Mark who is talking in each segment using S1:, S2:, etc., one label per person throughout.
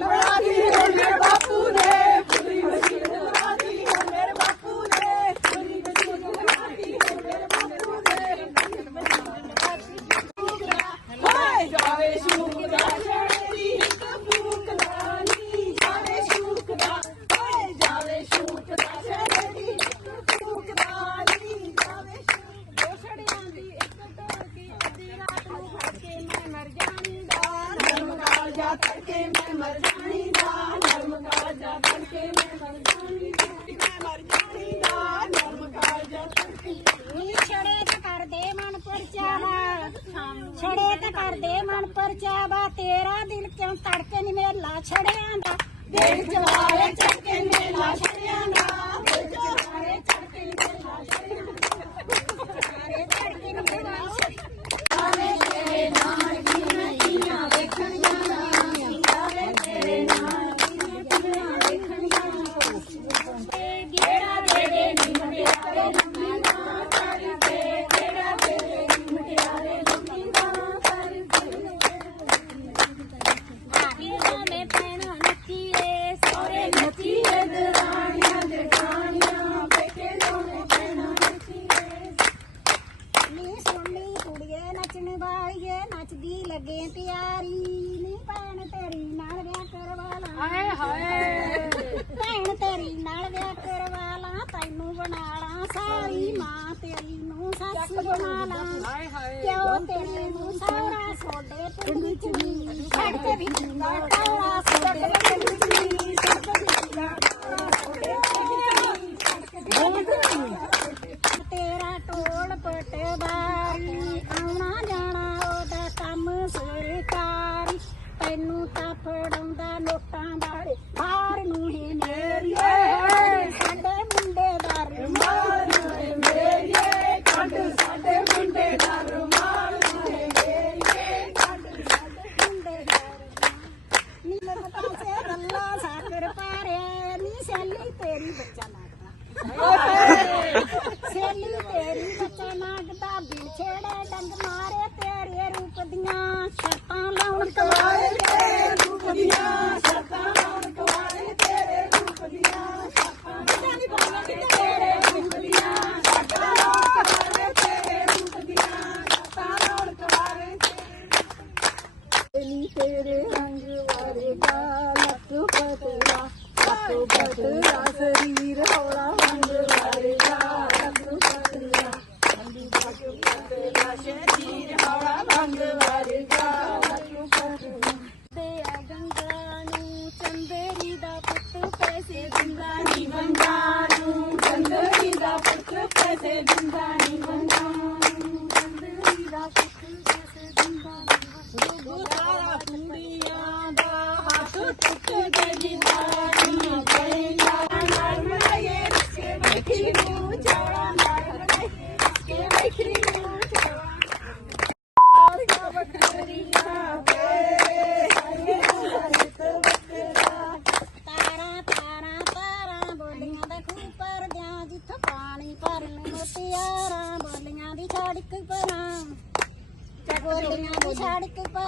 S1: Right. ਮੇਲਾ ਛੜਿਆਂ ਦਾ
S2: ਦੇਖ ਜਵਾਲ ਚੱਕੇ ਮੇਲਾ ਛੜਿਆਂ ਦਾ।
S1: ਬੱਚਾ ਮਾਰਦਾ ਸੇਲੀ ਤੇਰੀ ਬੱਚਾ ਮਾਰਦਾ ਦਿਲ ਛੇੜੇ ਡੰਗ ਮਾਰੇ ਤੇਰੇ ਰੂਪ ਦੀਆਂ ਸ਼ਰਤਾਂ ਲਾਉਣ ਕਵਾਰੇ ਤੇਰੇ ਰੂਪ ਦੀਆਂ ਸ਼ਰਤਾਂ ਲਾਉਣ ਕਵਾਰੇ ਤੇਰੇ ਰੂਪ ਦੀਆਂ ਸ਼ਰਤਾਂ ਨਹੀਂ ਬੋਲਣਾ ਤੇਰੇ ਰੂਪ ਦੀਆਂ ਸ਼ਰਤਾਂ ਲਾਉਣ ਕਵਾਰੇ ਤੇਰੇ ਰੂਪ ਦੀਆਂ ਸ਼ਰਤਾਂ ਲਾਉਣ ਕਵਾਰੇ ਤੇਰੇ ਤੇਰੇ ਰੰਗ ਵਾਰੇ ਦਾ ਲੱਖ ਪਤਲਾ ਸੁਭਤ ਆਸਰੀਰ ਹੌਲਾ
S2: ਮੰਗ ਵਾਰਿਆ ਸਤਿ ਸਤਿਆ ਮੰਦੀ ਸੁਭਤ ਆਸਰੀਰ ਹੌਲਾ ਮੰਗ ਵਾਰਿਆ ਸਤਿ ਸਤਿਆ
S1: ਤੇ ਆ ਗੰਗਾ ਨੂੰ ਚੰਦੇਰੀ ਦਾ ਪੁੱਤ ਪੈਸੇ ਦਿੰਦਾ ਨਹੀਂ ਬੰਦਾ 阿里巴巴。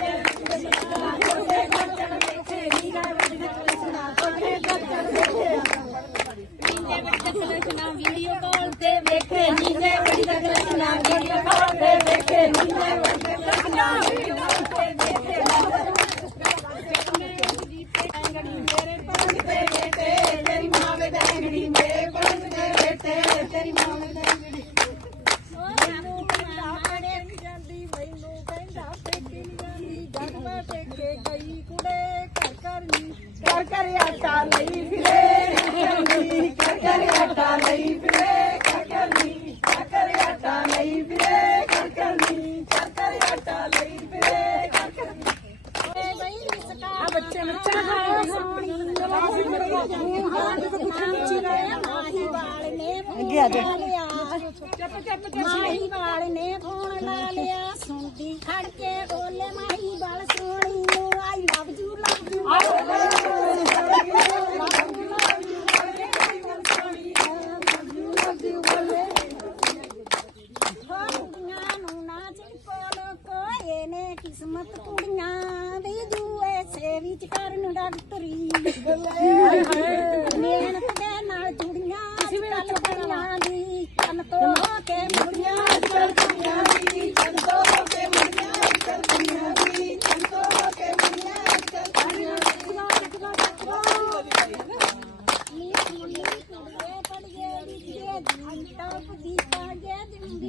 S1: ਮਾਹੀ ਵਾਲ ਨੇ ਅੱਗੇ ਆ ਜਾ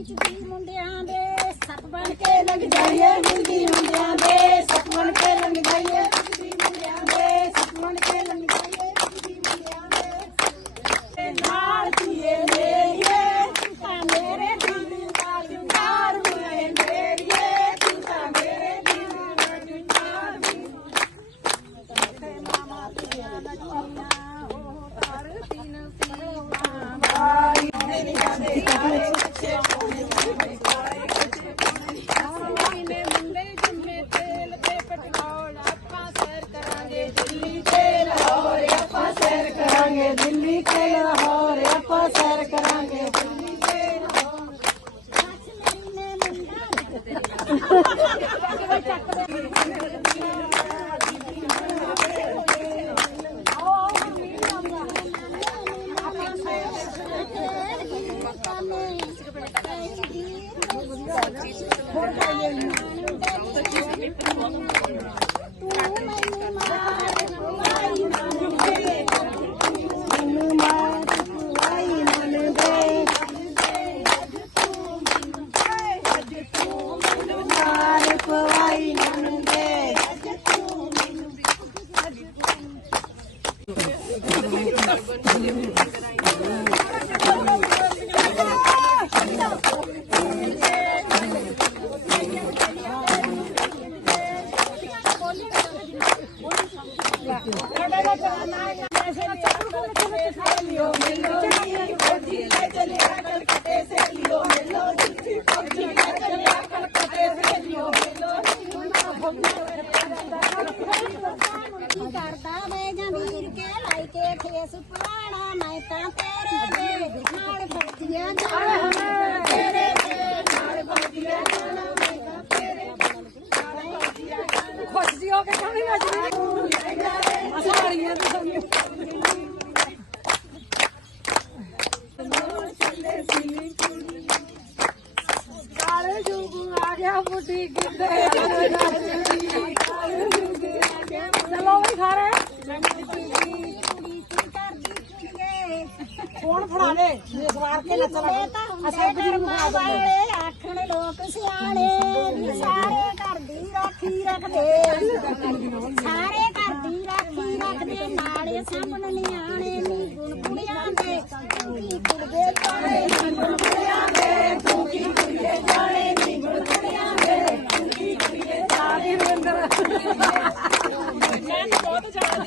S1: ਚੁੱਕੀ ਮੁੰਡਿਆਂ ਦੇ ਸੱਪ ਬਣ ਕੇ ਲੱਗ ਜਾਈਏ ਮੁੰਡਿਆਂ ਦੇ ਸੱਪ ਬਣ ਕੇ ਜਮੀਰ ਕੇ ਲਾਈ ਕੇ ਖੇਸ ਪੁਰਾਣਾ ਮੈਂ ਤਾਂ ਤੇਰੇ ਦੇ ਨਾਲ ਫੜਦੀਆਂ
S3: ਜਾਣਾ
S2: ਤੇਰੇ ਦੇ ਨਾਲ ਫੜਦੀਆਂ ਜਾਣਾ ਮੈਂ ਤਾਂ ਤੇਰੇ ਨਾਲ
S3: ਫੜਦੀਆਂ ਜਾਣਾ ਖੁਸ਼ ਜੀ ਹੋ ਕੇ ਕਾਹਨੀ ਨੱਚਦੀ ਅਸਾਂ ਬੜੀਆਂ ਤੇ ਸਮਝ चलो भी खा रहे हैं ਸਵਾਰ ਕੇ ਨੱਚ ਇਹ ਤਾਂ ਹੁੰਦੇ ਕਰਮਾਂ ਵਾਲੇ
S1: ਆਖਣ ਲੋਕ ਸਿਆਣੇ ਵੀ ਸਾਰੇ ਘਰ ਦੀ ਰਾਖੀ ਰੱਖਦੇ। ਸਾਰੇ ਘਰ ਦੀ ਰਾਖੀ ਰੱਖਦੇ ਨਾਲੇ ਸਾਹਮਣ ਨਿਆਣੇ ਨੀ ਗੁਣ ਕੁੜੀਆਂ ਦੇ ਕੀ ਕੁੜਦੇ ਜਾਣੇ ਨੀ
S2: ਗੁਣ ਕੁੜੀਆਂ ਦੇ ਤੂੰ ਕੀ ਕੁੜਦੇ ਜਾਣੇ ਨੀ ਆ ਗਈ ਰਵਿੰਦਰ ਮੈਂ ਬਹੁਤ ਜ਼ਿਆਦਾ